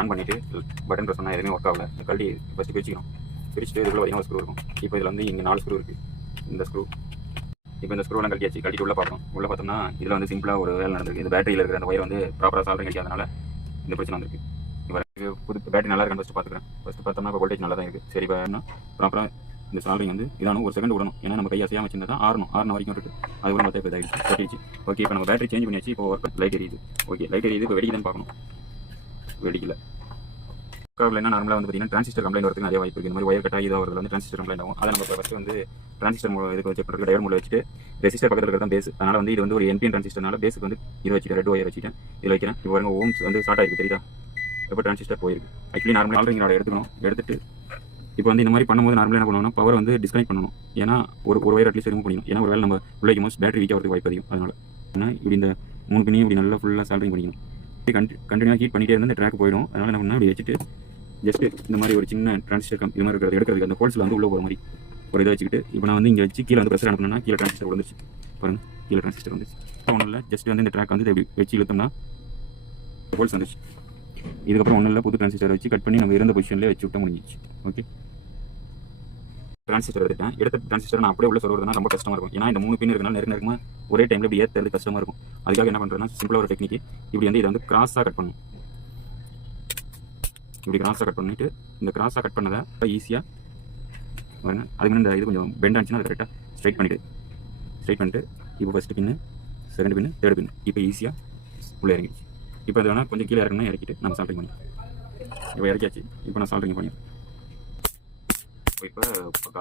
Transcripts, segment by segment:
On பண்ணிவிட்டு button press பண்ணால் எதுவுமே ஒர்க் ஆகல. கழட்டி ஃபஸ்ட்டு பிரிச்சுக்கணும். பிரிச்சுட்டு இதுக்குள்ள பார்த்தீங்கன்னா ஒரு ஸ்க்ரூ இருக்கும். இப்போ இதில் வந்து இங்கே 4 ஸ்க்ரூ இருக்குது. இந்த ஸ்க்ரூ இப்போ இந்த ஸ்க்ரூலாம் கழட்டியாச்சு. கழட்டிட்டு உள்ளே பார்க்கணும். உள்ளே பார்த்தோம்னா இதில் வந்து சிம்பிளாக ஒரு வேலை நடந்திருக்கு. இந்த பேட்டரியில் இருக்கிற அந்த ஒயர் வந்து ப்ராப்பராக சால்ரிங் கிடைக்காதனால இந்த பிரச்சனை வந்திருக்கு. இப்போ புது பேட்டரி நல்லா இருக்கான்னு ஃபஸ்ட்டு பார்த்துக்கிறேன். ஃபஸ்ட்டு பார்த்தோம்னா இப்போ வோல்டேஜ் நல்லா தான் இருக்குது. சரி இப்போ என்ன ப்ராப்பராக இந்த சால்ரிங் வந்து இதானும் ஒரு செகண்ட் விடணும். ஏன்னா நம்ம கை அசையாமல் வச்சிருந்தா தான் ஆறணும் வரைக்கும் இருக்குது. அது கூட பார்த்தா இப்போ இதாகிடுச்சு கட்டிடுச்சு. ஓகே இப்போ நம்ம பேட்டரி சேஞ்ச் பண்ணியாச்சு. இப்போ ஒர்க் லைட் எரியுது. ஓகே லைட் எரியுது. இப்போ வெடிக்குதுன்னு பார்க்கணும். வெடிக்கல. என்ன நார்மலாக வந்து பார்த்தீங்கன்னா டிரான்சிஸ்டர் கம்ப்ளைண்ட் வரதுக்கு நிறைய வாய்ப்பு இருக்குது. இந்த மாதிரி ஒயர் கட் ஆகி இதாக வந்து டிரான்சிஸ்டர் கம்ப்ளைண்ட் ஆகும். அதை நம்ம ஃபஸ்ட்டு வந்து டிரான்சிஸ்டர் இதுக்கு செக் பண்ணுறது டயோட் மூலம் வச்சுட்டு ரெசிஸ்டர் பக்கத்தில் இருக்கிறது தான் பேஸ். அதனால் வந்து இது வந்து ஒரு என்பிஎன் டிரான்சிஸ்டர்னால பேஸுக்கு வந்து இது வச்சுட்டேன். ரெட் ஒயர் வச்சுட்டேன். இதில் வைக்கிறேன். இப்போ பாருங்க ஓம்ஸ் வந்து ஸ்டார்ட் ஆகிருக்கு தெரியுதா? எப்போ டிரான்சிஸ்டர் போயிருக்கு. ஆக்சுவலி நார்மலாக சால்ரிங்கோட எடுத்துக்கணும். எடுத்துட்டு இப்போ வந்து இந்த மாதிரி பண்ணும்போது நார்மலாக என்ன பண்ணுவோம்னா பவர் வந்து டிஸ்கனெக்ட் பண்ணணும். ஏன்னா ஒரு ஒயர் அட்லீஸ்ட் ரிமூவ் பண்ணிக்கணும். ஏன்னா ஒரு வேலை நம்ம உள்ள வைக்கும் போது பேட்டரி வீக் ஆகிறதுக்கு வாய்ப்பு அதிகம். அதனால் ஏன்னா இப்படி இந்த 3 பின்னையும் இப்படி நல்லா ஃபுல்லாக சால்ரிங் பண்ணிக்கணும். கண்டினியூவாக ஹீட் பண்ணிகிட்டே இருந்தால் இந்த ட்ராக் போயிடும். அதனால் என்ன பண்ணால் இப்படி வச்சுட்டு ஜஸ்ட்டு இந்த மாதிரி ஒரு சின்ன டிரான்சிஸ்டர் இது மாதிரி இருக்கிறது எடுக்கிறதுக்கு அந்த ஹோல்ஸில் வந்து உள்ள போகிற மாதிரி ஒரு இதை வச்சுக்கிட்டு இப்போ நான் வந்து இங்கே வச்சு கீழே வந்து ப்ரெஷர் அனுப்பினா கீழே டிரான்சிஸ்டர் வந்துச்சு. பாருங்கள் கீழே டிரான்சிஸ்டர் வந்துச்சு. ஒன்றும் இல்லை ஜஸ்ட் வந்து இந்த ட்ராக் வந்து இப்படி வச்சு இழுத்தோம்னா ஹோல்ஸ் வந்துச்சு. இதுக்கப்புறம் ஒன்றும் இல்லை புது டிரான்சிஸ்டர் வச்சு கட் பண்ணி நம்ம இருந்த பொசிஷன்லேயே வச்சு விட்ட முடிஞ்சிச்சு. ஓகே டிரான்சிஸ்டர் எடுத்துட்டேன். எடுத்த டிரான்சிஸ்டர் நான் அப்படியே உள்ள சொல்கிறதுனா ரொம்ப கஷ்டமாக இருக்கும். ஏன்னா இந்த 3 பின் இருக்கனால நெருக்கமாக ஒரே டைமில் இப்படி ஏற்றுறது கஷ்டமாக இருக்கும். அதுக்காக என்ன பண்ணுறதுனா சிம்பிளாக ஒரு டெக்னிக். இப்படி வந்து இதை வந்து கிராஸாக கட் பண்ணணும். இப்படி கிராஸாக கட் பண்ணிவிட்டு இந்த கிராஸாக கட் பண்ணதை ஈஸியாக பாருங்க. அதுக்கு முன்னாடி இந்த இது கொஞ்சம் பெண்ட் ஆச்சுன்னா அதை கரெக்டாக ஸ்ட்ரைட் பண்ணிவிட்டு இப்போ ஃபஸ்ட்டு பின்னு செகண்ட் பின்னு தேர்ட் பின்னு இப்போ ஈஸியாக உள்ளே இறங்கிடுச்சு. இப்போ அது வேணால் கொஞ்சம் கீழே இறக்கணும்னா இறக்கிட்டு நம்ம சால்ரிங் பண்ணி இப்போ இறக்கியாச்சு. இப்போ நான் சால்ரிங் பண்ணிடுறேன். இப்போ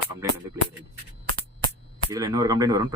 கம்ப்ளைண்ட் வந்து கிளியர் ஆகிடுச்சு. இதில் இன்னொரு கம்ப்ளைண்ட் வரும்.